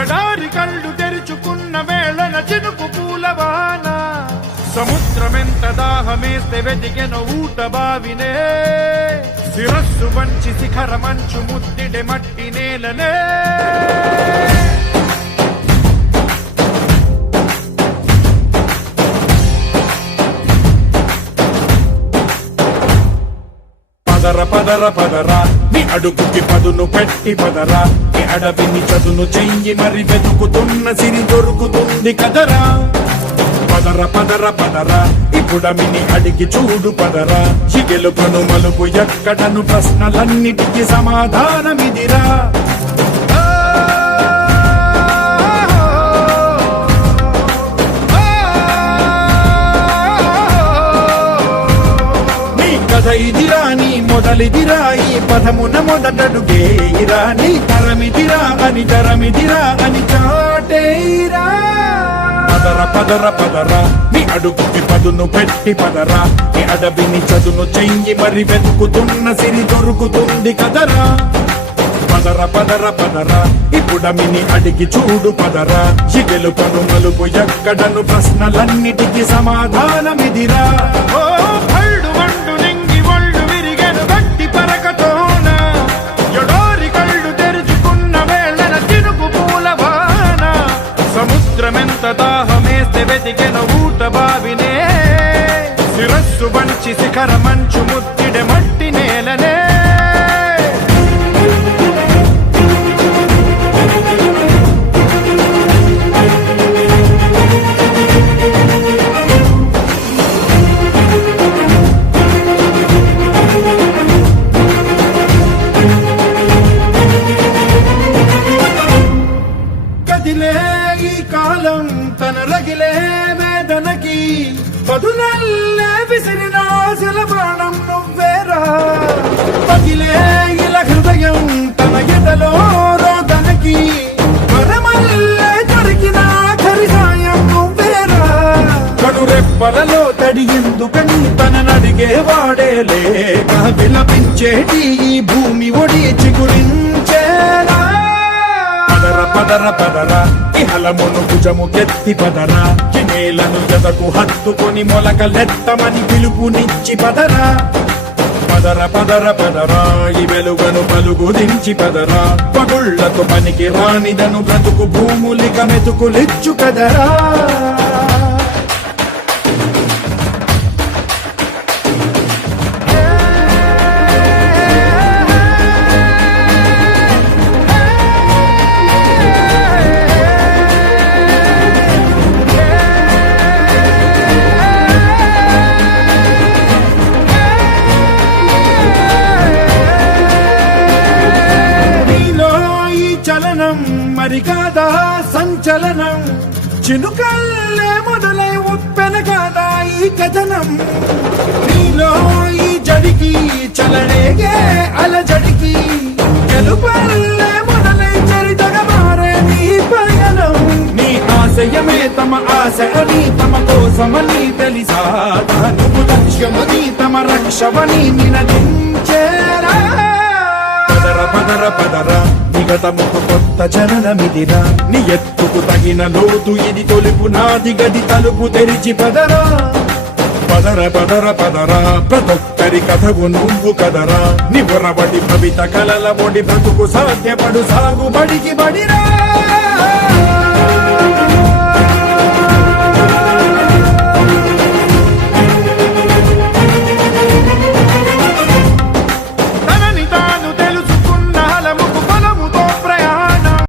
ఎడారి కళ్ళు తెరుచుకున్న వేళన చినుకు పూలవాన సముద్రమెంత దాహమేస్తే వెతికెన ఊట బావినే శిరస్సు వంచి శిఖర మంచు ముద్దిడే మట్టి నేలనే పదర పదర పదరా నీ అడుగుకి పదును పెట్టి పదరా నీ అడవిని చదును చెయ్యి మరి వెతుకుతున్న సిరి దొరుకుతుంది కదరా పదర పదర పదరా ఇప్పుడమిని అడిగి చూడు పదరా చిగెలుపను మలుపు ఎక్కడను ప్రశ్నలన్నిటికీ సమాధానమిదిరా ఇదిరా నీ మొదలిదిరా ఈ పదమున మొదటడుగేయిరా నీ తరమిదిరా అని చాటేరా పదర పదర పదరా నీ అడుగుకి పదును పెట్టి పదరా నీ అడవిని చదును చెయ్యి మరి వెతుకుతున్న సిరి దొరుకుతుంది కదరా పదర పదర పదరా ఇప్పుడమిని అడిగి చూడు పదరా చిగెలుపను మలుపు ఎక్కడను ప్రశ్నలన్నిటికీ సమాధానమిదిరా సముద్రమెంత దాహమేస్తే వెతికెన ఊట బావినే శిరస్సు వంచి శిఖర మంచు ముద్దిడే మట్టి నేలనే కాలం తన రగిలే వేదనకి పదునల్లే విసిరినాశల బాణం నువ్వేరా పగిలే ఇలా హృదయం తన ఎదలో రోదనకి పరమల్లే దొరికిన ఖరిసాయం నువ్వేరా కడురెప్పలలో తడి ఎందుకని తననడిగే వాడే లేక విలపించేటి ఈ భూమి ఒడి చిగురించేరా పదర పదరా ఇహలమును భుజము కెత్తి పదరా నేలను జదకు హత్తుకొని మొలకలెత్తమని పిలుపునిచ్చి పదరా పదర పదర పదరా ఈ వెలుగను పలుగు దించి పదరా పగుళ్లకు పనికి రానిదను బ్రతుకు భూములిక మెతుకులిచ్చు కదరా మరి కాదా సంచలనం చినుకల్లే మొదలై ఉప్పెన కాదా ఈ కథనం నీలో ఈ జడికి చలనేగే అలజడికి గెలుపల్లే మొదలై చరితగా మారే నీ పయనం నీ ఆశయమే తమ ఆశ అని తమ కోసమని తెలిసా నువ్వు లక్ష్యమని తమ రక్షమని నినదించేరా పదర పదర పదరా నిగతముకు కొత్త జననమిదిరా నీ ఎత్తుకు తగిన లోతు ఇది తొలుపు నాది గది తలుపు తెరిచి పదరా పదర పదర పదరా ప్రతొక్కరి కథకు నువ్వు కదరా నివరబడి భవిత కలల బొడి బ్రతుకు సాధ్యపడు సాగుబడికి బడిరా